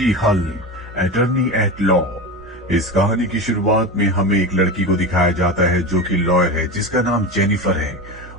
She Hulk attorney at law. इस कहानी की शुरुआत में हमें एक लड़की को दिखाया जाता है जो कि लॉयर है, जिसका नाम जेनिफर है।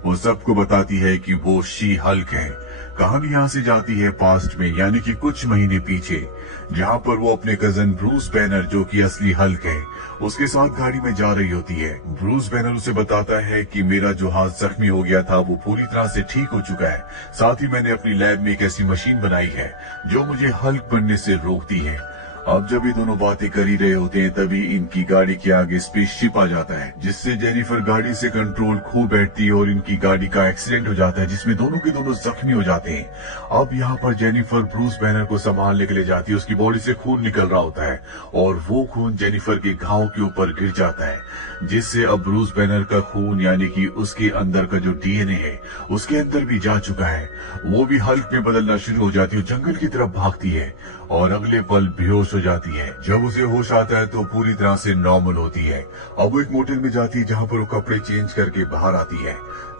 वो सबको बताती है कि वो शी हल्क है। कहानी यहाँ से जाती है पास्ट में, यानी कि कुछ महीने पीछे, जहाँ पर वो अपने कजन ब्रूस बैनर, जो कि असली हल्क है, उसके साथ गाड़ी में जा रही होती है। ब्रूस बैनर उसे बताता है कि मेरा जो हाथ जख्मी हो गया था वो पूरी तरह से ठीक हो चुका है। साथ ही मैंने अपनी लैब में एक ऐसी मशीन बनाई है जो मुझे हल्क बनने से रोकती है। अब जब ये दोनों बातें कर ही रहे होते हैं, तभी इनकी गाड़ी के आगे स्पेसशिप आ जाता है, जिससे जेनिफर गाड़ी से कंट्रोल खो बैठती है और इनकी गाड़ी का एक्सीडेंट हो जाता है, जिसमें दोनों के दोनों जख्मी हो जाते हैं। अब यहाँ पर जेनिफर ब्रूस बैनर को संभालने के लिए जाती है। उसकी बॉडी से खून निकल रहा होता है और वो खून जेनिफर के घाव के ऊपर गिर जाता है, जिससे अब ब्रूस बैनर का खून, यानी कि उसके अंदर का जो डीएनए है, उसके अंदर भी जा चुका है। वो भी हल्क में बदलना शुरू हो जाती है, जंगल की तरफ भागती है और अगले पल बेहोश हो जाती है। जब उसे होश आता है तो पूरी तरह से नॉर्मल होती है। अब वो एक मोटेल में जाती है जहाँ पर वो कपड़े चेंज करके बाहर आती है।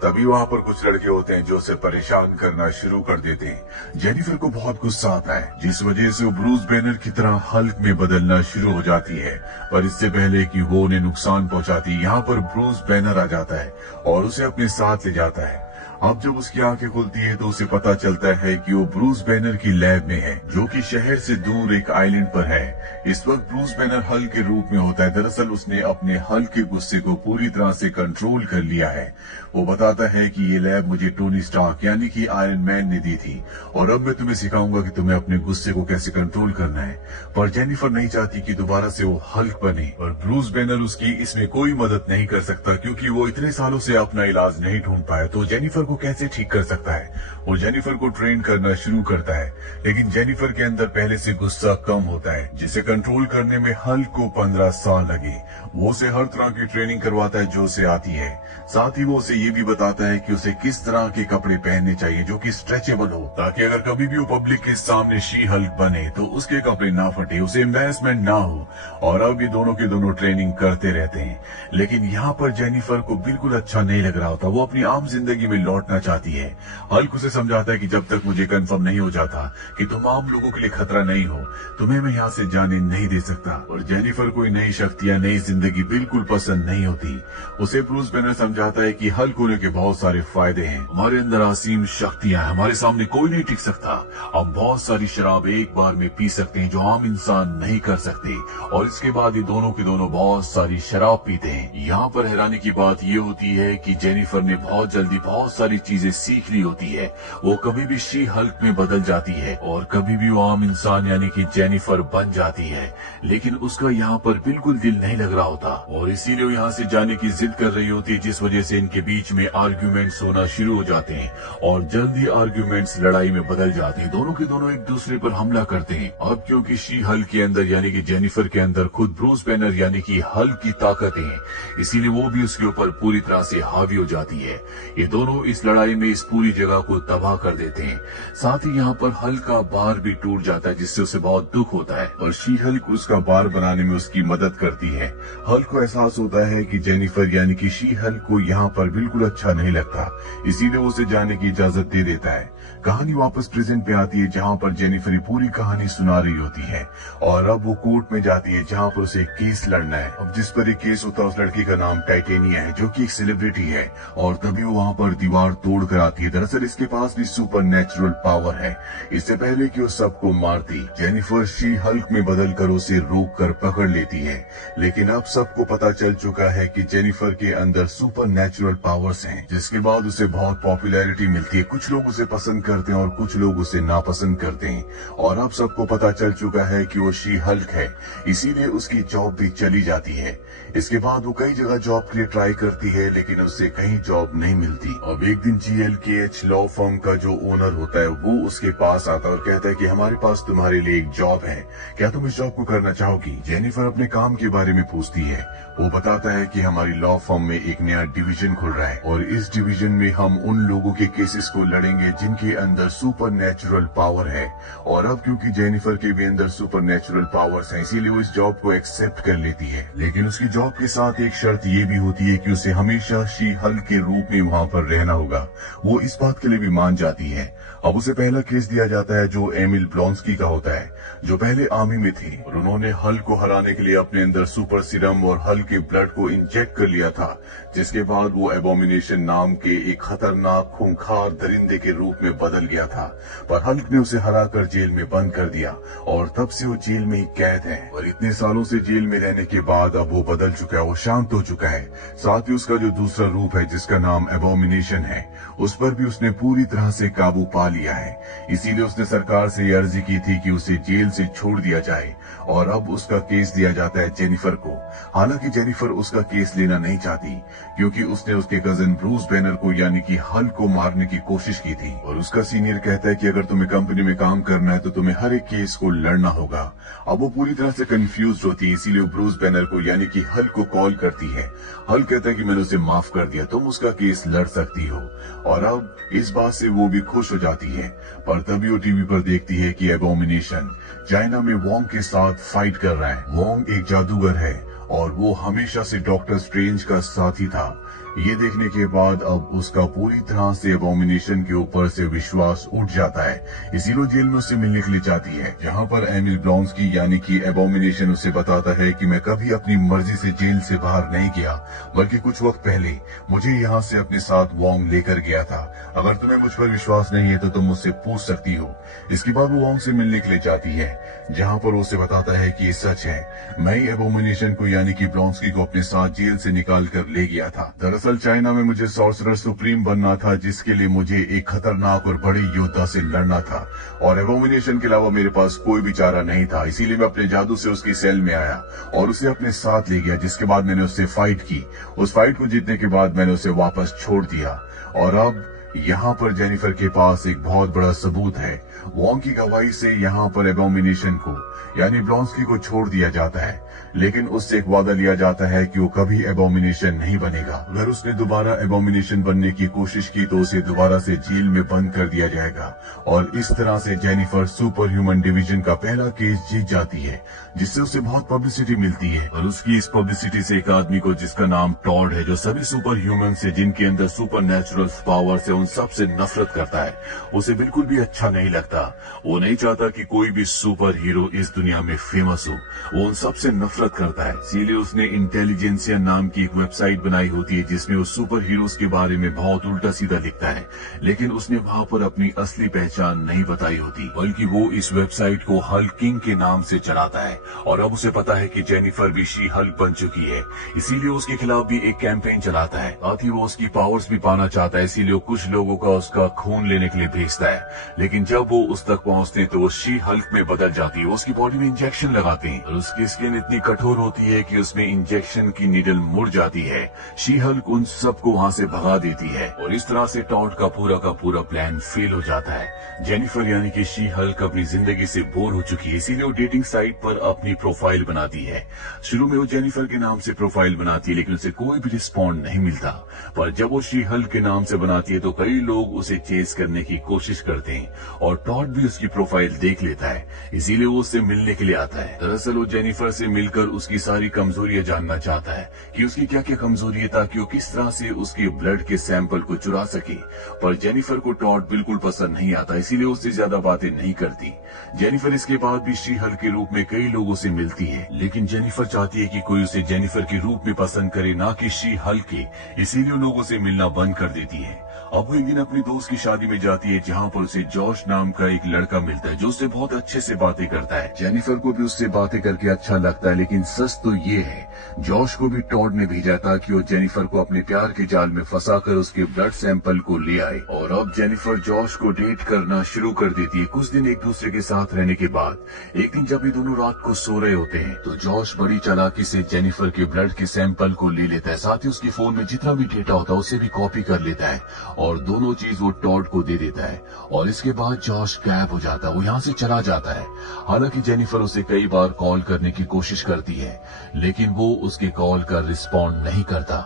तभी वहाँ पर कुछ लड़के होते हैं जो उसे परेशान करना शुरू कर देते हैं। जेनिफर को बहुत गुस्सा आता है, जिस वजह से वो ब्रूस बैनर की तरह हल्क में बदलना शुरू हो जाती है। पर इससे पहले कि वो उन्हें नुकसान पहुंचाती, यहाँ पर ब्रूस बैनर आ जाता है और उसे अपने साथ ले जाता है। अब जब उसकी आंखें खुलती है तो उसे पता चलता है कि वो ब्रूस बैनर की लैब में है, जो कि शहर से दूर एक आइलैंड पर है। इस वक्त ब्रूस बैनर हल्क के रूप में होता है। दरअसल उसने अपने हल्क के गुस्से को पूरी तरह से कंट्रोल कर लिया है। वो बताता है कि ये लैब मुझे टोनी स्टार्क, यानी कि आयरन मैन, ने दी थी और अब मैं तुम्हें सिखाऊंगा कि तुम्हें अपने गुस्से को कैसे कंट्रोल करना है। पर जेनिफर नहीं चाहती कि दोबारा से वो हल्क बने, और ब्रूस बैनर उसकी इसमें कोई मदद नहीं कर सकता, क्योंकि वो इतने सालों से अपना इलाज नहीं ढूंढ पाया। तो जेनिफर को कैसे ठीक कर सकता है? और जेनिफर को ट्रेन करना शुरू करता है, लेकिन जेनिफर के अंदर पहले से गुस्सा कम होता है, जिसे कंट्रोल करने में हल्क को 15 साल लगे। वो उसे हर तरह की ट्रेनिंग करवाता है जो उसे आती है। साथ ही वो उसे ये भी बताता है कि उसे किस तरह के कपड़े पहनने चाहिए जो कि स्ट्रेचेबल हो, ताकि अगर कभी भी वो पब्लिक के सामने शी हल्क बने तो उसके कपड़े ना फटे, उसे एम्बैरेसमेंट ना हो। और अब ये दोनों के दोनों ट्रेनिंग करते रहते हैं। लेकिन यहाँ पर जेनिफर को बिल्कुल अच्छा नहीं लग रहा होता। वो अपनी आम जिंदगी में लौटना चाहती है। हल्क उसे समझाता है कि जब तक मुझे कंफर्म नहीं हो जाता कि तुम आम लोगों के लिए खतरा नहीं हो, तुम्हें मैं यहाँ से जाने नहीं दे सकता। और जेनिफर को नई शक्तियाँ, नई जिंदगी बिल्कुल पसंद नहीं होती। उसे ब्रूस बैनर समझाता है कि हल्क होने के बहुत सारे फायदे हैं। हमारे अंदर असीम शक्तियाँ, हमारे सामने कोई नहीं टिक सकता। हम बहुत सारी शराब एक बार में पी सकते हैं जो आम इंसान नहीं कर सकते। और इसके बाद ये दोनों के दोनों बहुत सारी शराब पीते हैं। यहाँ पर हैरानी की बात ये होती है कि जेनिफर ने बहुत जल्दी बहुत सारी चीजें सीख ली होती है। वो कभी भी शी हल्क में बदल जाती है और कभी भी वो आम इंसान, यानी कि जेनिफर, बन जाती है। लेकिन उसका यहाँ पर बिल्कुल दिल नहीं लग रहा होता और इसीलिए वो यहाँ से जाने की जिद कर रही होती है, जिस वजह से इनके बीच में आर्ग्यूमेंट्स होना शुरू हो जाते हैं और जल्दी आर्ग्यूमेंट्स लड़ाई में बदल जाते हैं। दोनों के दोनों एक दूसरे पर हमला करते हैं। अब क्योंकि शी हल्क के अंदर, यानी कि जेनिफर के अंदर, खुद ब्रूस बैनर यानी कि हल्क की ताकत है, इसीलिए वो भी उसके ऊपर पूरी तरह से हावी हो जाती है। ये दोनों इस लड़ाई में इस पूरी जगह को तबाह कर देते हैं। साथ ही यहाँ पर हल्क का बार भी टूट जाता है, जिससे उसे बहुत दुख होता है और शी हल्क उसका बार बनाने में उसकी मदद करती है। हल्क को एहसास होता है कि जेनिफर यानी कि शी हल्क को यहाँ पर बिल्कुल अच्छा नहीं लगता, इसीलिए वो उसे जाने की इजाजत दे देता है। कहानी वापस प्रेजेंट पे आती है, जहाँ पर जेनिफर पूरी कहानी सुना रही होती है और अब वो कोर्ट में जाती है, जहाँ पर उसे केस लड़ना है। अब जिस पर एक केस होता है, उस लड़की का नाम टाइटेनिया है, जो कि एक सेलिब्रिटी है। और तभी वो वहाँ पर दीवार तोड़ कर आती है। दरअसल इसके पास भी सुपर नेचुरल पावर है। इससे पहले कि वो सबको मारती, जेनिफर शी हल्क में बदल कर उसे रोक कर पकड़ लेती है। लेकिन अब सबको पता चल चुका है कि जेनिफर के अंदर सुपर नेचुरल पावर्स हैं, जिसके बाद उसे बहुत पॉपुलैरिटी मिलती है। कुछ लोग उसे पसंद करते हैं और कुछ लोग उसे नापसंद करते हैं। और अब सबको पता चल चुका है कि वो शी हल्क है, इसीलिए उसकी जॉब भी चली जाती है। इसके बाद वो कई जगह जॉब के लिए ट्राई करती है, लेकिन उससे कहीं जॉब नहीं मिलती। अब एक दिन GLKH लॉ फर्म का जो ओनर होता है, वो उसके पास आता है और कहता है कि हमारे पास तुम्हारे लिए एक जॉब है, क्या तुम इस जॉब को करना चाहोगी? जेनिफर अपने काम के बारे में पूछती है। वो बताता है कि हमारी लॉ फर्म में एक नया डिवीजन खुल रहा है और इस डिवीजन में हम उन लोगों के केसेस को लड़ेंगे जिनके अंदर सुपर नेचुरल पावर है। और अब क्योंकि जेनिफर के भी अंदर सुपर नेचुरल पावर्स हैं, इसीलिए वो इस जॉब को एक्सेप्ट कर लेती है। लेकिन उसकी जॉब के साथ एक शर्त ये भी होती है कि उसे हमेशा शी हल्क के रूप में वहाँ पर रहना होगा। वो इस बात के लिए भी मान जाती है। अब उसे पहला केस दिया जाता है जो एमिल ब्लॉन्स्की का होता है। जो पहले आर्मी में थे, और उन्होंने हल्क को हराने के लिए अपने अंदर सुपर सीरम और हल्क के ब्लड को इंजेक्ट कर लिया था, जिसके बाद वो एबोमिनेशन नाम के एक खतरनाक खूंखार दरिंदे के रूप में बदल गया था। पर हल्क ने उसे हराकर जेल में बंद कर दिया और तब से वो जेल में ही कैद है। और इतने सालों से जेल में रहने के बाद अब वो बदल चुका है, वो शांत हो चुका है। साथ ही उसका जो दूसरा रूप है जिसका नाम एबोमिनेशन है, उस पर भी उसने पूरी तरह से काबू पा लिया है। इसीलिए उसने सरकार से ये अर्जी की थी कि उसे जेल से छोड़ दिया जाए और अब उसका केस दिया जाता है जेनिफर को। हालांकि जेनिफर उसका केस लेना नहीं चाहती क्योंकि उसने उसके कजिन ब्रूस बैनर को यानी कि हल्क को मारने की कोशिश की थी और उसका सीनियर कहता है कि अगर तुम्हें कंपनी में काम करना है तो तुम्हें हर एक केस को लड़ना होगा। अब वो पूरी तरह से कंफ्यूज होती है, इसीलिए ब्रूस बैनर को यानी कि हल्क को कॉल करती है। हल्क कहता है कि मैंने उसे माफ कर दिया, तुम उसका केस लड़ सकती हो। और अब इस बात से वो भी खुश हो जाती है। पर तभी वो टीवी पर देखती है कि एबोमिनेशन चाइना में वोंग के साथ फाइट कर रहा है। वोंग एक जादूगर है और वो हमेशा से डॉक्टर स्ट्रेंज का साथी था। ये देखने के बाद अब उसका पूरी तरह से एबोमिनेशन के ऊपर से विश्वास उठ जाता है। इसीलिए वो जेल में उससे मिलने के लिए जाती है, जहाँ पर एमिल ब्लॉन्स्की यानी कि एबोमिनेशन उसे बताता है कि मैं कभी अपनी मर्जी से जेल से बाहर नहीं गया, बल्कि कुछ वक्त पहले मुझे यहाँ से अपने साथ वोंग लेकर गया था। अगर तुम्हें मुझ पर विश्वास नहीं है तो तुम मुझसे पूछ सकती हो। इसके बाद वो वोंग से मिलने के लिए जाती है, जहाँ पर उसे बताता है कि ये सच है, मैं ही एबोमिनेशन को यानी कि ब्लॉन्स्की को अपने साथ जेल से निकाल कर ले गया था। दरअसल चाइना में मुझे सॉर्सरर सुप्रीम बनना था, जिसके लिए मुझे एक खतरनाक और बड़े योद्धा से लड़ना था और एबोमिनेशन के अलावा मेरे पास कोई भी चारा नहीं था। इसीलिए मैं अपने जादू से उसकी सेल में आया और उसे अपने साथ ले गया, जिसके बाद मैंने उससे फाइट की। उस फाइट को जीतने के बाद मैंने उसे वापस छोड़ दिया और अब यहाँ पर जेनिफर के पास एक बहुत बड़ा सबूत है। वोंग की गवाही से यहाँ पर एबोमिनेशन को यानी ब्लॉन्स्की को छोड़ दिया जाता है, लेकिन उससे एक वादा लिया जाता है कि वो कभी एबोमिनेशन नहीं बनेगा। अगर उसने दोबारा एबोमिनेशन बनने की कोशिश की तो उसे दोबारा से जेल में बंद कर दिया जाएगा। और इस तरह से जेनिफर सुपर ह्यूमन डिवीजन का पहला केस जीत जाती है, जिससे उसे बहुत पब्लिसिटी मिलती है। और उसकी इस पब्लिसिटी से एक आदमी को जिसका नाम टॉड है, जो सभी सुपर ह्यूमन से जिनके अंदर सुपर नेचुरल पावर से उन सबसे नफरत करता है, उसे बिल्कुल भी अच्छा नहीं लगता। वो नहीं चाहता कि कोई भी सुपर हीरो इस दुनिया में फेमस हो, वो उन सबसे नफरत करता है। इसीलिए उसने इंटेलिजेंसिया नाम की एक वेबसाइट बनाई होती है जिसमें वो सुपर हीरोज के बारे में बहुत उल्टा सीधा लिखता है, लेकिन उसने वहाँ पर अपनी असली पहचान नहीं बताई होती, बल्कि वो इस वेबसाइट को हल्क किंग के नाम से चलाता है। और अब उसे पता है कि जेनिफर भी शी हल्क बन चुकी है, इसीलिए उसके खिलाफ भी एक कैंपेन चलाता है। साथ ही वो उसकी पावर्स भी पाना चाहता है, इसीलिए कुछ लोगों का उसका खून लेने के लिए भेजता है। लेकिन जब वो उस तक पहुँचते हैं तो वो शी हल्क में बदल जाती है। उसकी बॉडी में इंजेक्शन लगाते हैं और उसकी स्किन इतनी कठोर होती है कि उसमें इंजेक्शन की नीडल मुड़ जाती है। शी हल्क उन सबको वहाँ से भगा देती है और इस तरह से टॉड का पूरा प्लान फेल हो जाता है। जेनिफर यानी कि शी हल्क अपनी जिंदगी से बोर हो चुकी है, इसीलिए वो डेटिंग साइट पर अपनी प्रोफाइल बनाती है। शुरू में वो जेनिफर के नाम से प्रोफाइल बनाती है, लेकिन उसे कोई भी रिस्पॉन्ड नहीं मिलता। पर जब वो शी हल्क के नाम से बनाती है तो कई लोग उसे चेस करने की कोशिश करते हैं और टॉड भी उसकी प्रोफाइल देख लेता है, इसीलिए वो उससे मिलने के लिए आता है। दरअसल वो जेनिफर से मिलकर उसकी सारी कमजोरियां जानना चाहता है कि उसकी क्या क्या कमजोरी है, ताकि वो किस तरह से उसके ब्लड के सैंपल को चुरा सके। पर जेनिफर को टॉड बिल्कुल पसंद नहीं आता, इसीलिए उससे ज्यादा बातें नहीं करती। जेनिफर इसके बाद भी शी हल्क के रूप में कई लोगों से मिलती है, लेकिन जेनिफर चाहती है कि कोई उसे जेनिफर के रूप में पसंद करे, ना कि शी हल्क के, इसीलिए लोगों से मिलना बंद कर देती है। अब वो एक दिन अपनी दोस्त की शादी में जाती है, जहाँ पर उसे जॉश नाम का एक लड़का मिलता है जो उससे बहुत अच्छे से बातें करता है। जेनिफर को भी उससे बातें करके अच्छा लगता है, लेकिन सच तो ये है जॉश को भी टॉड ने भेजा था कि वो जेनिफर को अपने प्यार के जाल में फंसाकर उसके ब्लड सैंपल को ले आए। और अब जेनिफर जॉश को डेट करना शुरू कर देती है। कुछ दिन एक दूसरे के साथ रहने के बाद एक दिन जब ये दोनों रात को सो रहे होते हैं तो जॉश बड़ी चालाकी से जेनिफर के ब्लड के सैंपल को ले लेता है, साथ ही उसके फोन में जितना भी डेटा होता है उसे भी कॉपी कर लेता है और दोनों चीज वो टॉड को दे देता है। और इसके बाद जॉश गायब हो जाता है, वो यहाँ से चला जाता है। हालांकि जेनिफर उसे कई बार कॉल करने की कोशिश करती है, लेकिन वो उसके कॉल का रिस्पॉन्ड नहीं करता।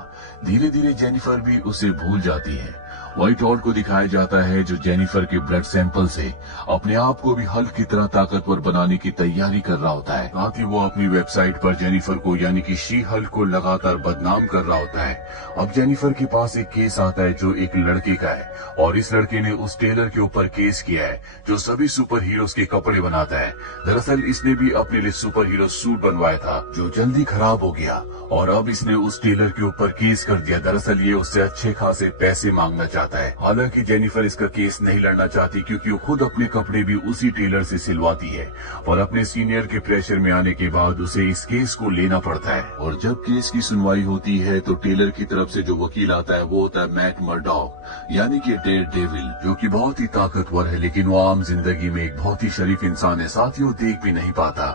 धीरे धीरे जेनिफर भी उसे भूल जाती है। वही टॉड को दिखाया जाता है जो जेनिफर के ब्लड सैंपल से अपने आप को भी हल्क की तरह ताकतवर बनाने की तैयारी कर रहा होता है। साथ ही वो अपनी वेबसाइट पर जेनिफर को यानी कि शी हल्क को लगातार बदनाम कर रहा होता है। अब जेनिफर के पास एक केस आता है जो एक लड़के का है और इस लड़के ने उस टेलर के ऊपर केस किया है जो सभी सुपर हीरोज के कपड़े बनाता है। दरअसल इसने भी अपने लिए सुपर हीरो सूट बनवाया था जो जल्दी खराब हो गया और अब इसने उस टेलर के ऊपर केस कर दिया। दरअसल ये उससे अच्छे खासे पैसे मांगना चाहता है। हालांकि जेनिफर इसका केस नहीं लड़ना चाहती क्योंकि वो खुद अपने कपड़े भी उसी टेलर से सिलवाती है और अपने सीनियर के प्रेशर में आने के बाद उसे इस केस को लेना पड़ता है। और जब केस की सुनवाई होती है तो टेलर की तरफ से जो वकील आता है वो होता है मैट मर्डॉक यानी कि डेयरडेविल, जो कि बहुत ही ताकतवर है लेकिन वो आम जिंदगी में एक बहुत ही शरीफ इंसान है। साथ ही वो देख भी नहीं पाता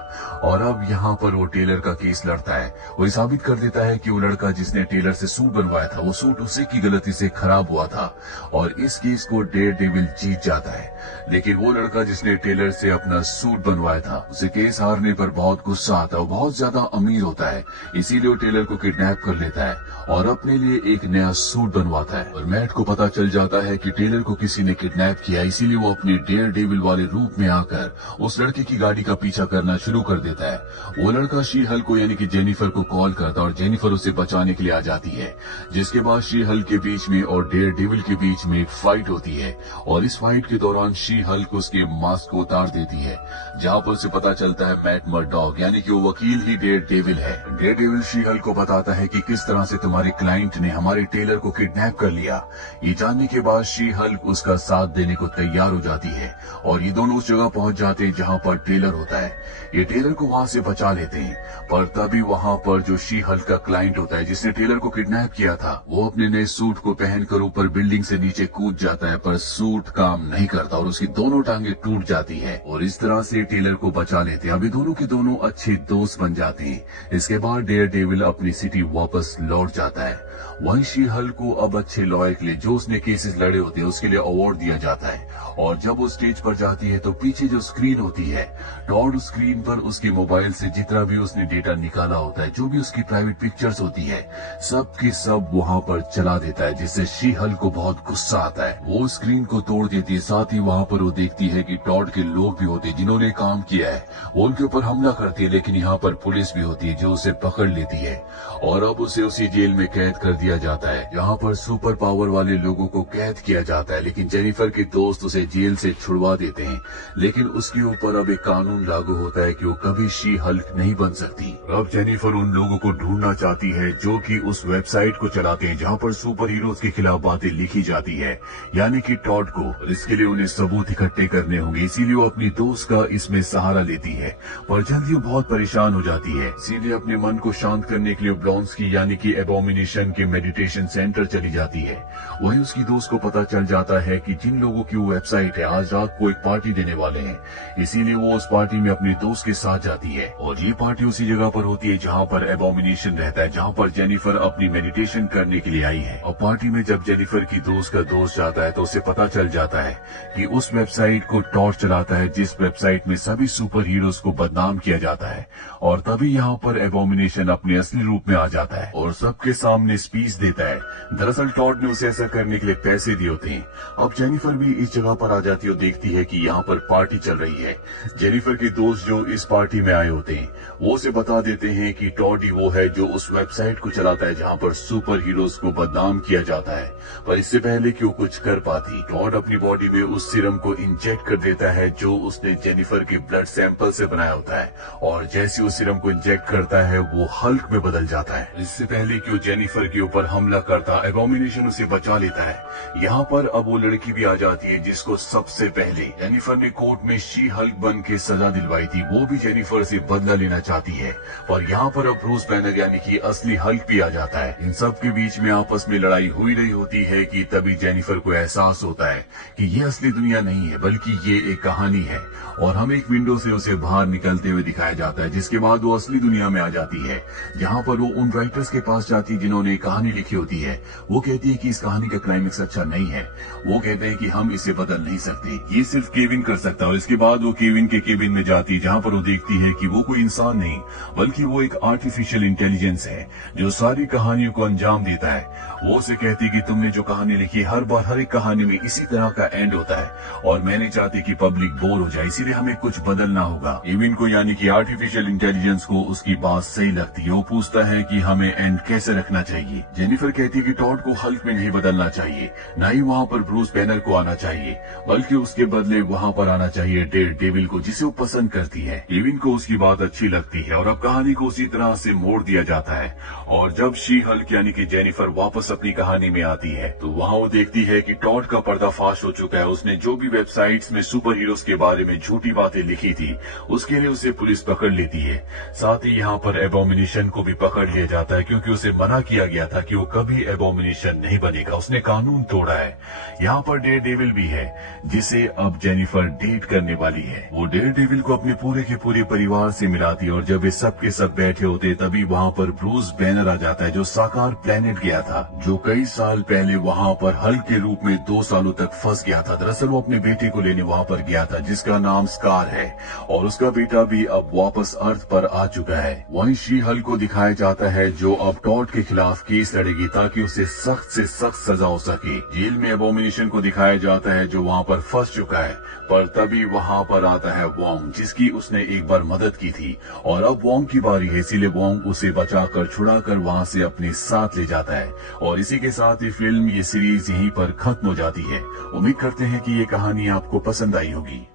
और अब यहाँ पर वो टेलर का केस लड़ता है। वो साबित कर देता है कि वो लड़का जिसने टेलर से सूट बनवाया था वो सूट उसी की गलती से खराब हुआ था और इस केस को डेयरडेविल जीत जाता है। लेकिन वो लड़का जिसने टेलर से अपना सूट बनवाया था उसे केस हारने पर बहुत गुस्सा आता है। वो बहुत ज्यादा अमीर होता है इसीलिए वो टेलर को किडनैप कर लेता है और अपने लिए एक नया सूट बनवाता है। और मैट को पता चल जाता है कि टेलर को किसी ने किडनैप किया, इसीलिए वो अपने डेयरडेविल वाले रूप में आकर उस लड़के की गाड़ी का पीछा करना शुरू कर देता है। वो लड़का शी हल्क को यानी कि जेनिफर को कॉल करता है और जेनिफर उसे बचाने के लिए आ जाती है, जिसके बाद शी हल्क के बीच में और डेयरडेविल के बीच में एक फाइट होती है और इस फाइट के दौरान शी हल्क उसके मास्क को उतार देती है, जहाँ पर उसे पता चलता है मैट मर्डॉक यानी कि वो वकील ही डेयरडेविल है। डेयरडेविल शी हल्क को बताता है कि किस तरह से तुम्हारे क्लाइंट ने हमारे टेलर को किडनैप कर लिया। ये जानने के बाद शी हल्क उसका साथ देने को तैयार हो जाती है और ये दोनों उस जगह पहुंच जाते हैं जहाँ पर टेलर होता है। ये टेलर को वहाँ से बचा लेते हैं पर तभी वहाँ पर जो शी हल्क का क्लाइंट होता है जिसने टेलर को किडनैप किया था वो अपने नए सूट को पहनकर ऊपर बिल्डिंग से नीचे कूद जाता है पर सूट काम नहीं करता और उसकी दोनों टांगे टूट जाती है और इस तरह से टेलर को बचा लेते हैं। अभी दोनों के दोनों अच्छे दोस्त बन जाते हैं। इसके बाद डेयरडेविल अपनी सिटी वापस लौट जाता है। वहीं शी हल्क को अब अच्छे लॉयर के लिए जो उसने केसेस लड़े होते हैं उसके लिए अवार्ड दिया जाता है और जब वो स्टेज पर जाती है तो पीछे जो स्क्रीन होती है टॉड उस स्क्रीन पर उसके मोबाइल से जितना भी उसने डेटा निकाला होता है, जो भी उसकी प्राइवेट पिक्चर्स होती है, सब की सब वहाँ पर चला देता है, जिससे शी हल्क को बहुत गुस्सा आता है। वो स्क्रीन को तोड़ देती है। साथ ही वहाँ पर वो देखती है कि टॉड के लोग भी होते हैं जिन्होंने काम किया है, वो उनके ऊपर हमला करती है, लेकिन यहाँ पर पुलिस भी होती है जो उसे पकड़ लेती है और अब उसे उसी जेल में कैद कर दिया जाता है जहाँ पर सुपर पावर वाले लोगों को कैद किया जाता है। लेकिन जेनिफर के दोस्त उसे जेल से छुड़वा देते हैं, लेकिन उसके ऊपर अब एक कानून लागू होता है कि वो कभी शी हल्क नहीं बन सकती। अब जेनिफर उन लोगों को ढूंढना चाहती है जो कि उस वेबसाइट को चलाते हैं जहाँ पर सुपर हीरोज के खिलाफ बातें लिखी जाती है, यानी कि टॉड को। इसके लिए उन्हें सबूत इकट्ठे करने होंगे, इसीलिए वो अपनी दोस्त का इसमें सहारा लेती है पर जल्दी वो बहुत परेशान हो जाती है। सीधे अपने मन को शांत करने के लिए ब्लॉन्स्की यानी कि एबोमिनेशन के मेडिटेशन सेंटर चली जाती है। वहीं उसकी दोस्त को पता चल जाता है कि जिन लोगों की वो वेबसाइट है आज रात को एक पार्टी देने वाले हैं, इसीलिए वो उस पार्टी में अपने दोस्त के साथ जाती है और ये पार्टी उसी जगह पर होती है जहाँ पर एबोमिनेशन रहता है, जहाँ पर जेनिफर अपनी मेडिटेशन करने के लिए आई है। और पार्टी में जब जेनिफर की दोस्त का दोस्त जाता है तो उसे पता चल जाता है कि उस वेबसाइट को टॉड चलाता है जिस वेबसाइट में सभी सुपर हीरोज को बदनाम किया जाता है और तभी यहाँ पर एबोमिनेशन अपने असली रूप में आ जाता है और सबके सामने स्पीच देता है। दरअसल टॉड ने उसे ऐसा करने के लिए पैसे दिए होते हैं। अब जेनिफर भी इस जगह पर आ जाती है और देखती है कि यहाँ पर पार्टी चल रही है। जेनिफर के दोस्त जो इस पार्टी में आए होते हैं वो उसे बता देते हैं कि टॉड ही वो है जो उस वेबसाइट को चलाता है जहाँ पर सुपर हीरोज को बदनाम किया जाता है। पर इससे पहले कि वो कुछ कर पाती, टॉड अपनी बॉडी में उस सीरम को इंजेक्ट कर देता है जो उसने जेनिफर के ब्लड सैंपल से बनाया होता है और जैसे उस सीरम को इंजेक्ट करता है वो हल्क में बदल जाता है। इससे पहले कि वो जेनिफर के ऊपर हमला करता, एबोमिनेशन उसे बचा लेता है। यहाँ पर अब वो लड़की भी आ जाती है जिसको सबसे पहले जेनिफर ने कोर्ट में शी हल्क बन के सजा दिलवाई थी। वो भी जेनिफर से बदला लेना चाहती है और यहाँ पर अब ब्रूस बैनर यानी कि असली हल्क भी आ जाता है। इन सब के बीच में आपस में लड़ाई हुई रही होती है कि तभी जेनिफर को एहसास होता है कि ये असली दुनिया नहीं है बल्कि ये एक कहानी है और हमें एक विंडो से उसे बाहर निकलते हुए दिखाया जाता है। जिसके बाद वो असली दुनिया में आ जाती है जहाँ पर वो उन राइटर्स के पास जाती है जिन्होंने कहानी लिखी होती है, वो कहती है कि इस कहानी का क्लाइमेक्स अच्छा नहीं है। वो कहते हैं कि हम इसे बदल नहीं सकते, ये सिर्फ केविन कर सकता है। और इसके बाद वो केविन के केबिन में जाती है, जहाँ पर वो देखती है कि वो कोई इंसान नहीं बल्कि वो एक आर्टिफिशियल इंटेलिजेंस है जो सारी कहानियों को अंजाम देता है। वो उसे कहती है कि तुमने जो कहानी लिखी हर बार हर एक कहानी में इसी तरह का एंड होता है और मैं नहीं चाहती कि पब्लिक बोर हो जाए, इसीलिए हमें कुछ बदलना होगा। केविन को यानी कि आर्टिफिशियल इंटेलिजेंस को उसकी बात सही लगती है। वो पूछता है कि हमें एंड कैसे रखना चाहिए। जेनिफर कहती है कि टॉड को हल्क में नहीं बदलना चाहिए, न ही वहाँ पर ब्रूस बैनर को आना चाहिए, बल्कि उसके बदले वहाँ पर आना चाहिए डेयर डेविल को, जिसे वो पसंद करती है। केविन को उसकी बात अच्छी लगती है और अब कहानी को उसी तरह से मोड़ दिया जाता है। और जब शी हल्क यानी कि जेनिफर वापस अपनी कहानी में आती है तो वहाँ वो देखती है कि टॉड का पर्दाफाश हो चुका है। उसने जो भी वेबसाइट्स में सुपर हीरोज के बारे में झूठी बातें लिखी थी उसके लिए उसे पुलिस पकड़ लेती है। साथ ही यहाँ पर एबोमिनेशन को भी पकड़ लिया जाता है क्योंकि उसे मना किया गया था कि वो कभी एबोमिनेशन नहीं बनेगा, उसने कानून तोड़ा है। यहाँ पर डेयर डेविल भी है जिसे अब जेनिफर डेट करने वाली है। वो डेयर डेविल को अपने पूरे के पूरे परिवार से मिलाती है और जब वे सब के सब बैठे होते तभी वहाँ पर ब्रूस बैनर आ जाता है जो साकार प्लेनेट गया था, जो कई साल पहले वहाँ पर हल्क के रूप में 2 सालों तक फंस गया था। दरअसल वो अपने बेटे को लेने वहाँ पर गया था जिसका नाम स्कार है और उसका बेटा भी अब वापस अर्थ पर आ चुका है। वहीं शी हल्क को दिखाया जाता है जो अब टॉड के खिलाफ केस लड़ेगी ताकि उसे सख्त से सख्त सजा हो सके। जेल में एबोमिनेशन को दिखाया जाता है जो वहाँ पर फंस चुका है, पर तभी वहाँ पर आता है वोंग जिसकी उसने एक बार मदद की थी और अब वोंग की बारी है, इसीलिए वोंग उसे बचाकर छुड़ाकर वहाँ से अपने साथ ले जाता है। और इसी के साथ ही फिल्म ये सीरीज यहीं पर खत्म हो जाती है। उम्मीद करते हैं कि ये कहानी आपको पसंद आई होगी।